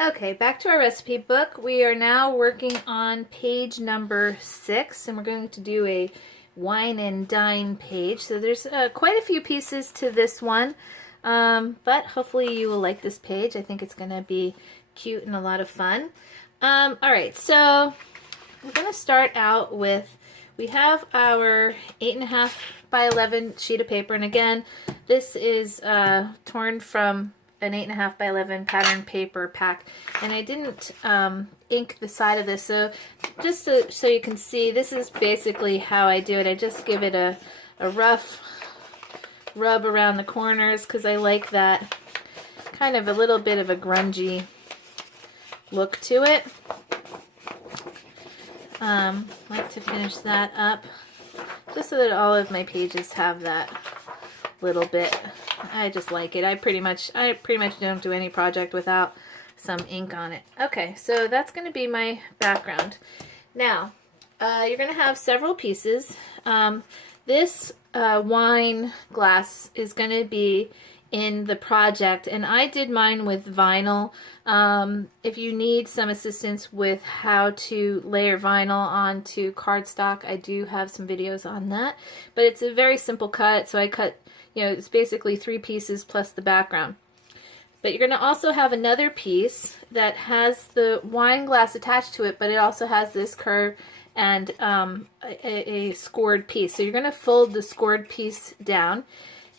Okay, back to our recipe book. We are now working on page number 6, and we're going to do a wine and dine page. So there's quite a few pieces to this one, but hopefully you will like this page. I think it's going to be cute and a lot of fun. All right, so we're going to start out with, we have our 8.5 by 11 sheet of paper, and again, this is torn from an 8.5 by 11 pattern paper pack, and I didn't ink the side of this, so just so you can see, this is basically how I do it. I just give it a rough rub around the corners because I like that kind of a little bit of a grungy look to it. Like to finish that up just so that all of my pages have that little bit. I just like it. I pretty much don't do any project without some ink on it. Okay, so that's going to be my background. Now, you're going to have several pieces. This wine glass is going to be in the project, and I did mine with vinyl. If you need some assistance with how to layer vinyl onto cardstock, I do have some videos on that, but it's a very simple cut, so I cut, it's basically 3 pieces plus the background. But you're going to also have another piece that has the wine glass attached to it, but it also has this curve and a scored piece. So you're going to fold the scored piece down,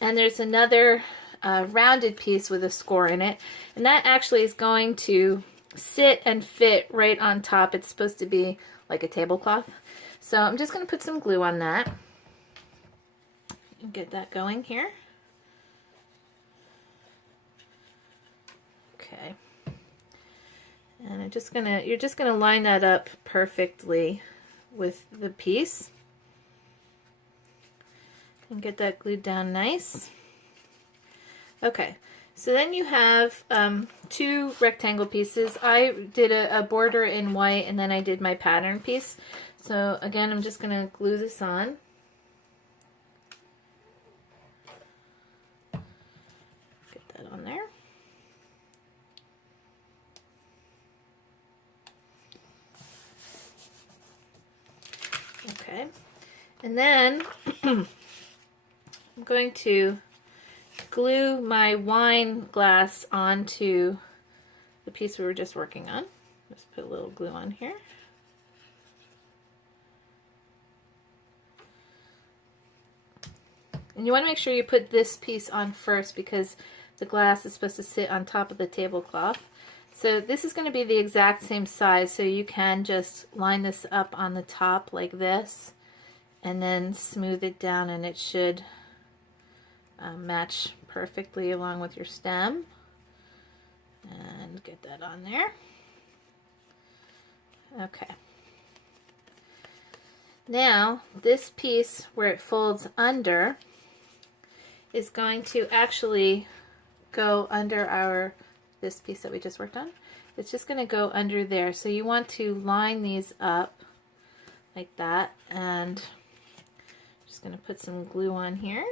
and there's another rounded piece with a score in it, and that actually is going to sit and fit right on top. It's supposed to be like a tablecloth. So I'm just going to put some glue on that and get that going here. Okay, and you're just gonna line that up perfectly with the piece and get that glued down nice. Okay, so then you have 2 rectangle pieces. I did a border in white, and then I did my pattern piece. So again, I'm just gonna glue this on. Get that on there. Okay, and then I'm going to glue my wine glass onto the piece we were just working on. Just put a little glue on here. And you want to make sure you put this piece on first because the glass is supposed to sit on top of the tablecloth. So this is going to be the exact same size, so you can just line this up on the top like this and then smooth it down, and it should match perfectly along with your stem. And get that on there. Okay. Now this piece where it folds under is going to actually go under this piece that we just worked on. It's just going to go under there. So you want to line these up like that, and just going to put some glue on here.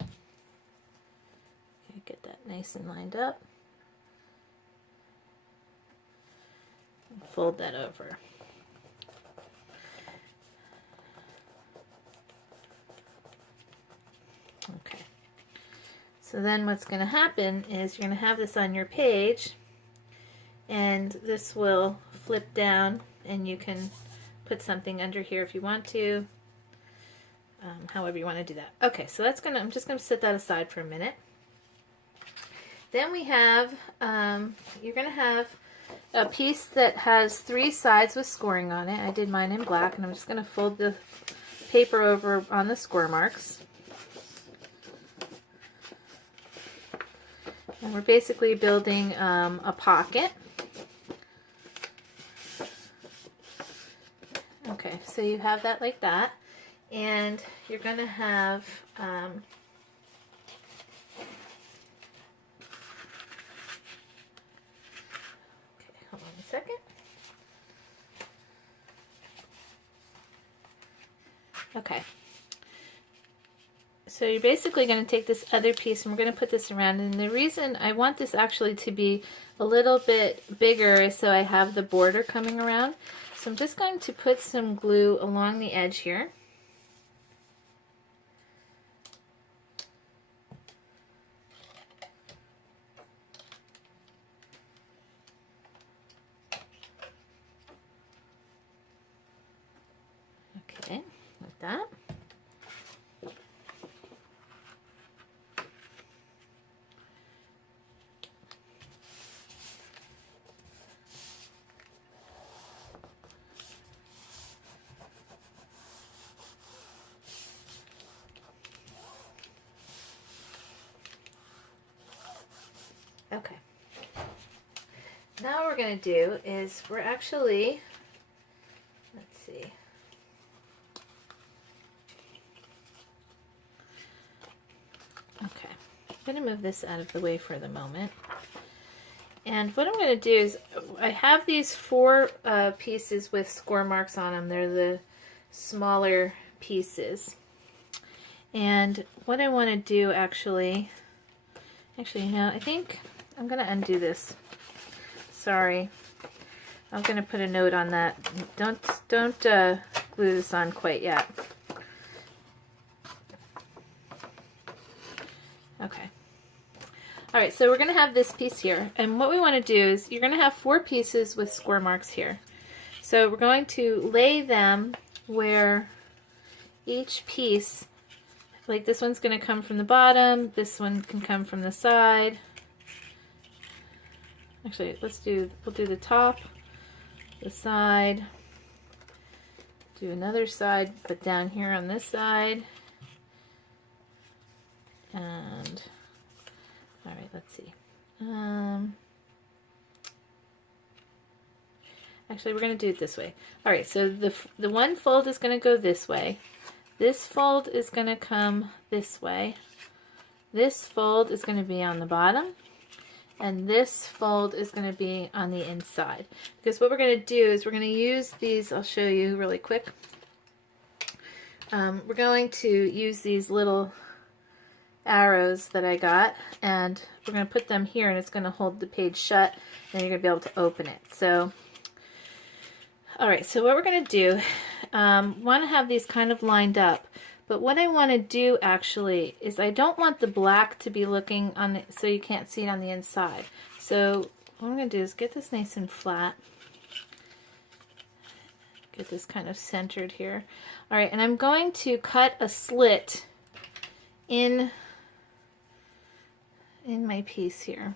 Okay, get that nice and lined up. And fold that over. Okay, so then what's going to happen is you're going to have this on your page, and this will flip down, and you can put something under here if you want to, however you want to do that. Okay, so I'm just going to set that aside for a minute. Then we have, you're going to have a piece that has 3 sides with scoring on it. I did mine in black, and I'm just going to fold the paper over on the score marks. And we're basically building a pocket. Okay, so you have that like that, and you're going to have okay, hold on a second. Okay, So you're basically going to take this other piece and we're going to put this around. And the reason I want this actually to be a little bit bigger is so I have the border coming around. So I'm just going to put some glue along the edge here. Okay, like that. Okay. Now what we're going to do is we're actually, let's see. Okay, I'm going to move this out of the way for the moment. And what I'm going to do is, I have these 4 pieces with score marks on them. They're the smaller pieces. And what I want to do actually, no, I think I'm going to undo this. Sorry. I'm going to put a note on that. Don't glue this on quite yet. Okay. All right, so we're going to have this piece here. And what we want to do is, you're going to have 4 pieces with score marks here. So we're going to lay them where each piece, like this one's going to come from the bottom, this one can come from the side. Actually, we'll do the top, the side, do another side, but down here on this side. And all right, let's see. Actually, we're going to do it this way. All right, so the one fold is going to go this way. This fold is going to come this way. This fold is going to be on the bottom. And this fold is going to be on the inside. Because what we're going to do is we're going to use these, I'll show you really quick. We're going to use these little arrows that I got, and we're going to put them here, and it's going to hold the page shut, and you're going to be able to open it. So, alright, so what we're going to do, want to have these kind of lined up, but what I want to do actually is I don't want the black to be looking on the, so you can't see it on the inside. So what I'm going to do is get this nice and flat. Get this kind of centered here. Alright, and I'm going to cut a slit in my piece here,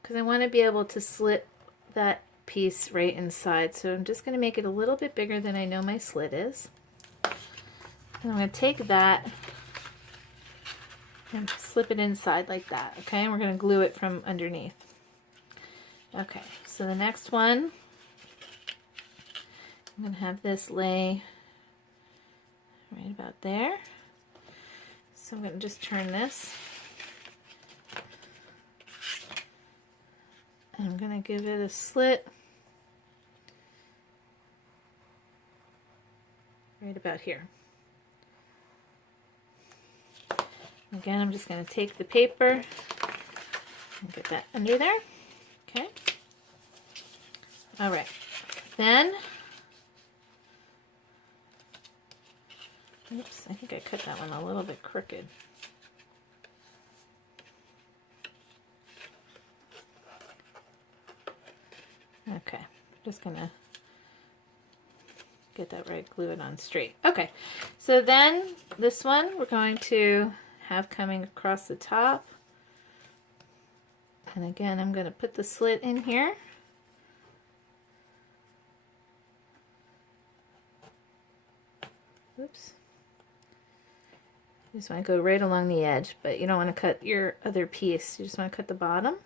because I want to be able to slit that piece right inside. So I'm just going to make it a little bit bigger than I know my slit is. And I'm going to take that and slip it inside like that, okay? And we're going to glue it from underneath. Okay, so the next one, I'm going to have this lay right about there. So I'm going to just turn this. And I'm going to give it a slit right about here. Again, I'm just going to take the paper and get that under there. Okay. All right. Then, oops, I think I cut that one a little bit crooked. Okay, just going to get that right, glue it on straight. Okay, so then this one we're going to have coming across the top. And again, I'm going to put the slit in here. Oops. You just want to go right along the edge, but you don't want to cut your other piece. You just want to cut the bottom.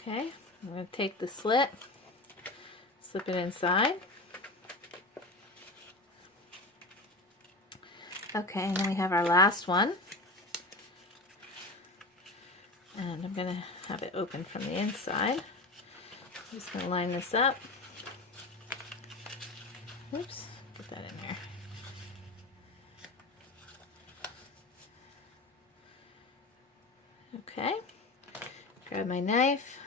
Okay, I'm going to take the slit, slip it inside. Okay, and then we have our last one. And I'm going to have it open from the inside. I'm just going to line this up. Oops, Put that in here. Okay, grab my knife.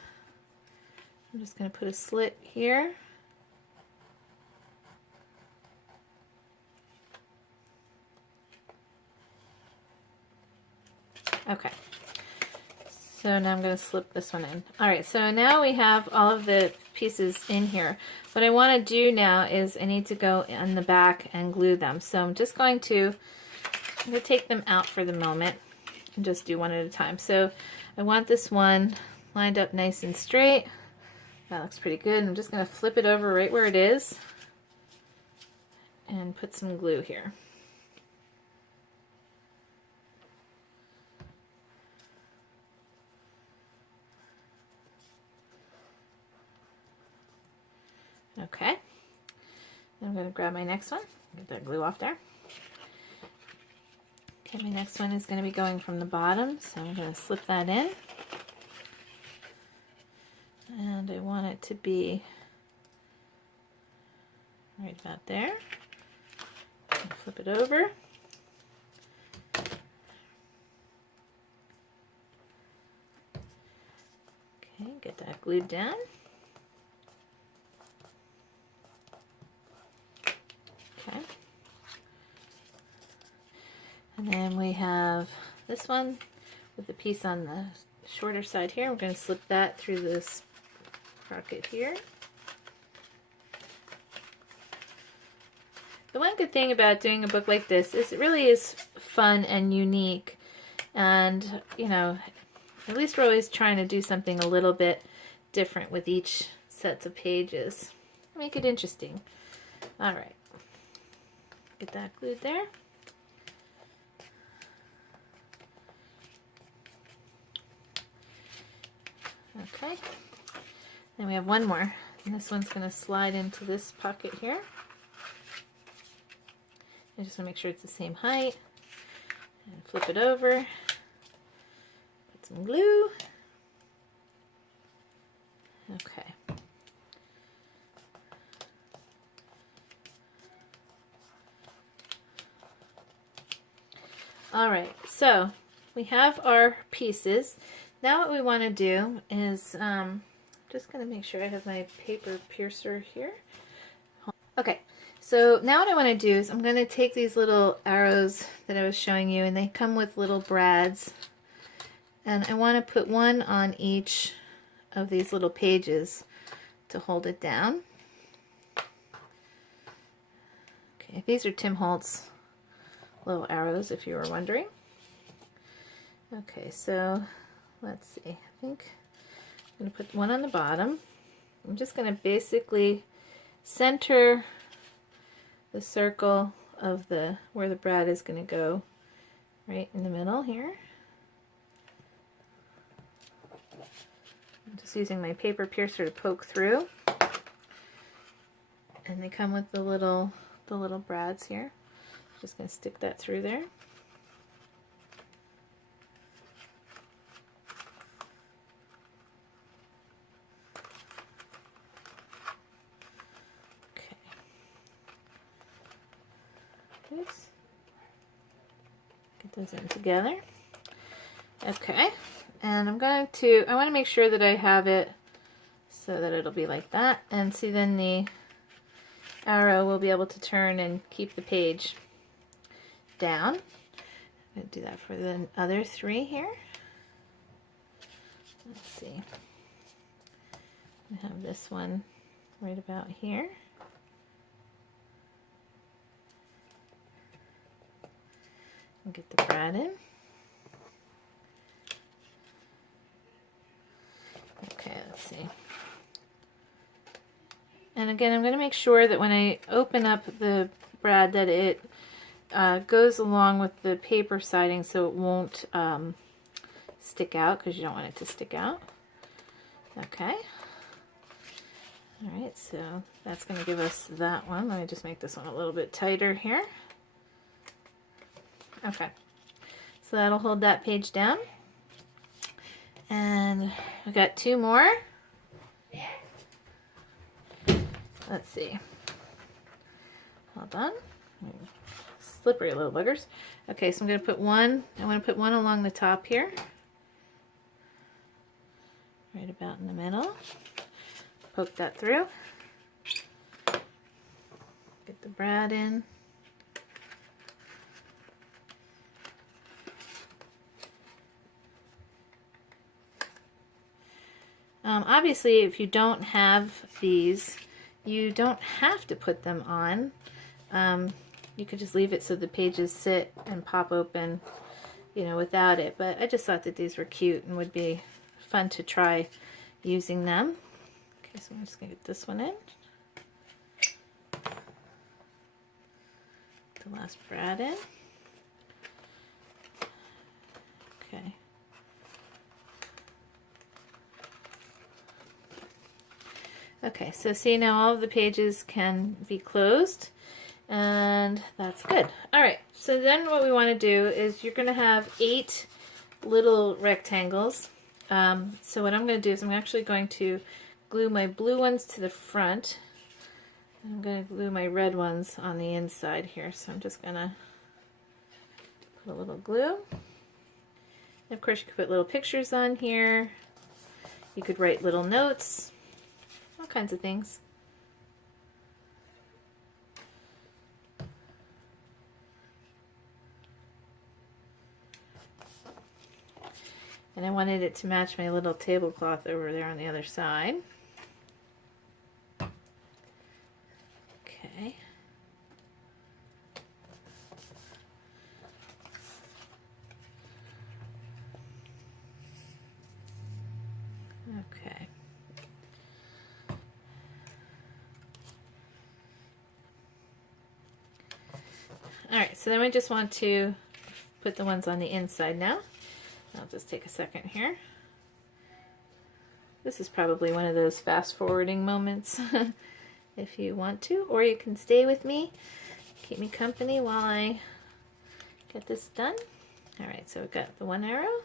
I'm just going to put a slit here. Okay, so now I'm going to slip this one in. Alright, so now we have all of the pieces in here. What I want to do now is I need to go in the back and glue them. So I'm just going to take them out for the moment and just do one at a time. So I want this one lined up nice and straight. That looks pretty good. I'm just going to flip it over right where it is and put some glue here. Okay, I'm going to grab my next one, get that glue off there. Okay, my next one is going to be going from the bottom, so I'm going to slip that in. And I want it to be right about there. Flip it over. Okay, get that glued down. Okay. And then we have this one with the piece on the shorter side here. We're going to slip that through this pocket here. The one good thing about doing a book like this is it really is fun and unique, and you know, at least we're always trying to do something a little bit different with each sets of pages. Make it interesting. Alright, get that glued there. Okay, then we have one more, and this one's going to slide into this pocket here. I just want to make sure it's the same height, and flip it over, put some glue. Okay. Alright, so we have our pieces. Now what we want to do is, just going to make sure I have my paper piercer here. Okay, so now what I want to do is I'm going to take these little arrows that I was showing you, and they come with little brads, and I want to put one on each of these little pages to hold it down. Okay, these are Tim Holtz little arrows, if you were wondering. Okay, so let's see, I think I'm going to put one on the bottom. I'm just going to basically center the circle of the where the brad is going to go right in the middle here. I'm just using my paper piercer to poke through, and they come with the little brads here. Just going to stick that through there. Oops. Get those in together. Okay, and I want to make sure that I have it so that it'll be like that, and see, then the arrow will be able to turn and keep the page down. I'm going to do that for the other three here. Let's see. I have this one right about here. And get the brad in. Okay, let's see. And again, I'm going to make sure that when I open up the brad that it goes along with the paper siding so it won't stick out, because you don't want it to stick out. Okay. Alright, so that's going to give us that one. Let me just make this one a little bit tighter here. Okay, so that'll hold that page down. And I've got two more. Let's see. Hold on. Slippery little buggers. Okay, so I'm going to put one, I want to put one along the top here. Right about in the middle. Poke that through. Get the brad in. Obviously, if you don't have these, you don't have to put them on. You could just leave it so the pages sit and pop open, you know, without it. But I just thought that these were cute and would be fun to try using them. Okay, so I'm just going to get this one in. The last brad in. Okay. Okay, so see now all of the pages can be closed, and that's good. All right, so then what we want to do is you're going to have 8 little rectangles. So what I'm going to do is I'm actually going to glue my blue ones to the front. I'm going to glue my red ones on the inside here. So I'm just going to put a little glue. And of course you could put little pictures on here. You could write little notes. All kinds of things. And I wanted it to match my little tablecloth over there on the other side. Okay. Okay. Alright, so then we just want to put the ones on the inside now. I'll just take a second here. This is probably one of those fast forwarding moments if you want to, or you can stay with me, keep me company while I get this done. Alright, so we've got the one arrow.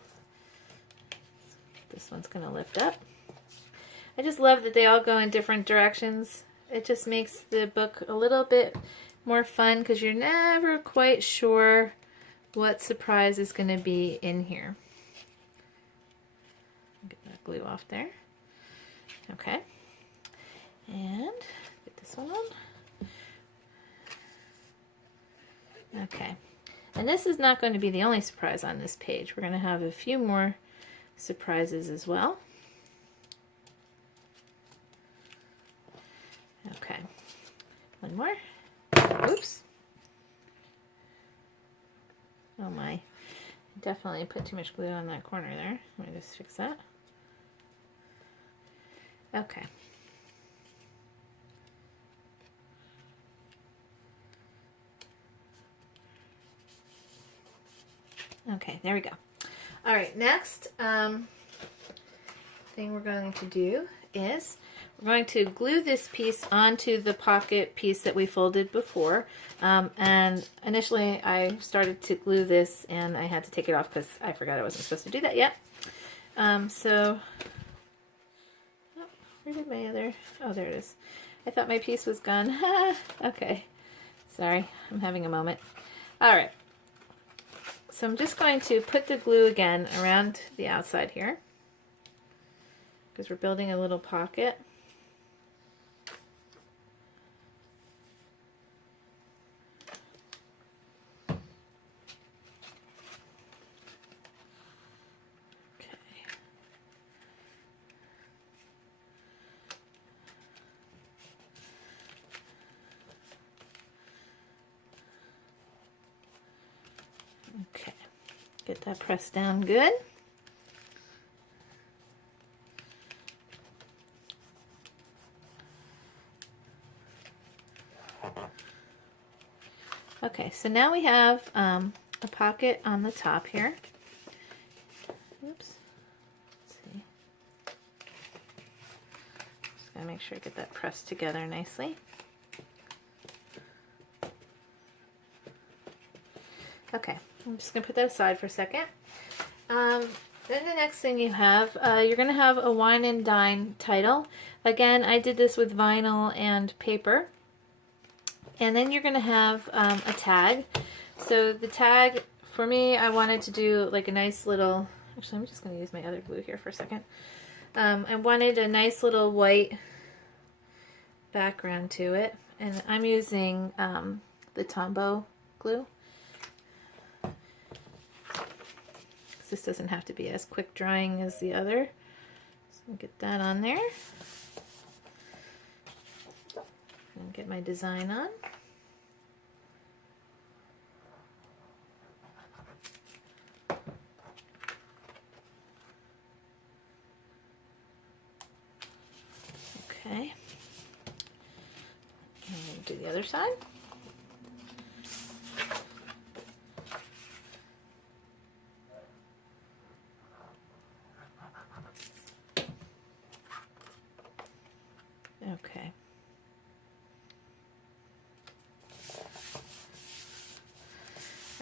This one's going to lift up. I just love that they all go in different directions. It just makes the book a little bit more fun because you're never quite sure what surprise is going to be in here. Get that glue off there. Okay. And get this one on. Okay. And this is not going to be the only surprise on this page. We're going to have a few more surprises as well. Okay. One more. Oops. Oh my. Definitely put too much glue on that corner there. Let me just fix that. Okay. Okay, there we go. All right, next thing we're going to do is we're going to glue this piece onto the pocket piece that we folded before. And initially I started to glue this and I had to take it off because I forgot I wasn't supposed to do that yet. So, oh, where did my other, oh there it is. I thought my piece was gone. Okay, sorry, I'm having a moment. All right, so I'm just going to put the glue again around the outside here because we're building a little pocket. Okay, get that pressed down good. Okay, so now we have a pocket on the top here. Oops. Let's see. Just gotta make sure I get that pressed together nicely. Okay, I'm just gonna put that aside for a second. Then the next thing you have, you're gonna have a wine and dine title. Again, I did this with vinyl and paper. And then you're going to have a tag. So the tag, for me, I wanted to do like a nice little, actually I'm just going to use my other glue here for a second. I wanted a nice little white background to it. And I'm using the Tombow glue. This doesn't have to be as quick drying as the other. So get that on there. And get my design on. Okay. And do the other side. Okay.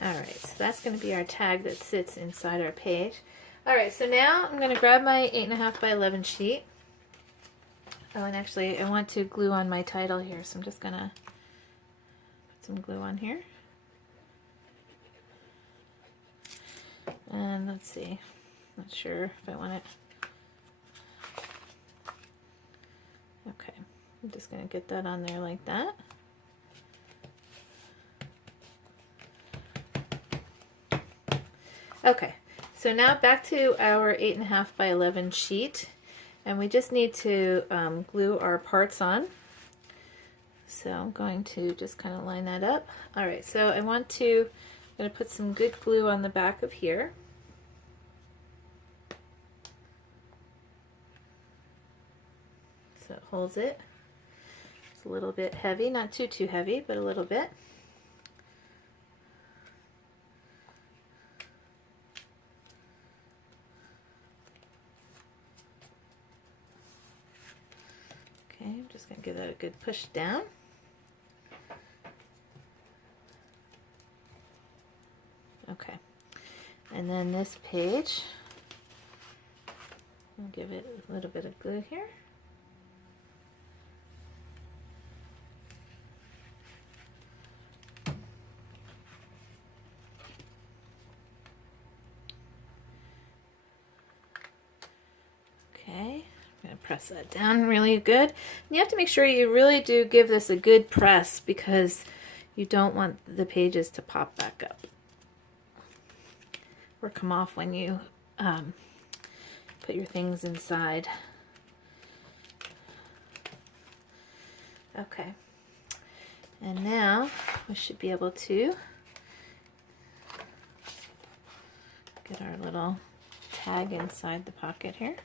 Alright, so that's going to be our tag that sits inside our page. Alright, so now I'm going to grab my 8.5 by 11 sheet. Oh, and actually I want to glue on my title here, so I'm just going to put some glue on here. And let's see, not sure if I want it. Okay, I'm just going to get that on there like that. Okay, so now back to our 8.5 by 11 sheet, and we just need to glue our parts on. So I'm going to just kind of line that up. All right, so I'm going to put some good glue on the back of here. So it holds it. It's a little bit heavy, not too heavy, but a little bit. Okay, I'm just going to give that a good push down. Okay, and then this page, I'll give it a little bit of glue here. Okay, I'm going to press that down really good. And you have to make sure you really do give this a good press because you don't want the pages to pop back up or come off when you put your things inside. Okay, and now we should be able to get our little tag inside the pocket here.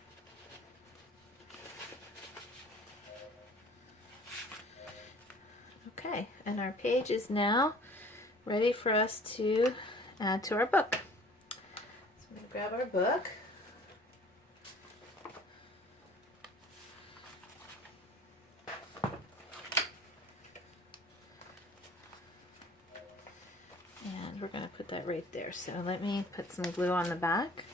Okay, and our page is now ready for us to add to our book. So I'm going to grab our book. And we're going to put that right there. So let me put some glue on the back.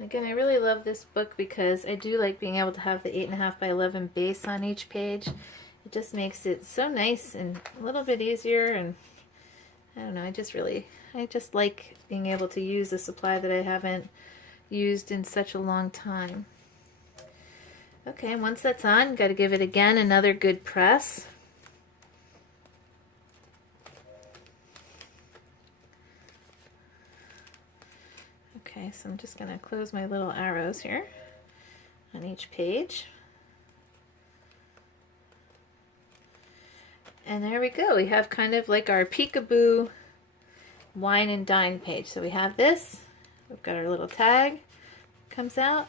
Again, I really love this book because I do like being able to have the 8.5 by 11 base on each page. It just makes it so nice and a little bit easier, and I don't know, I just like being able to use a supply that I haven't used in such a long time. Okay, once that's on, got to give it again another good press. Okay, so I'm just going to close my little arrows here on each page. And there we go. We have kind of like our peekaboo wine and dine page. So we have this. We've got our little tag comes out.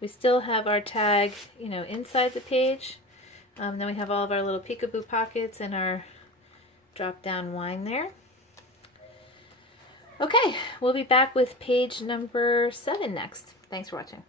We still have our tag, you know, inside the page. Then we have all of our little peekaboo pockets and our drop down wine there. Okay, we'll be back with page number 7 next. Thanks for watching.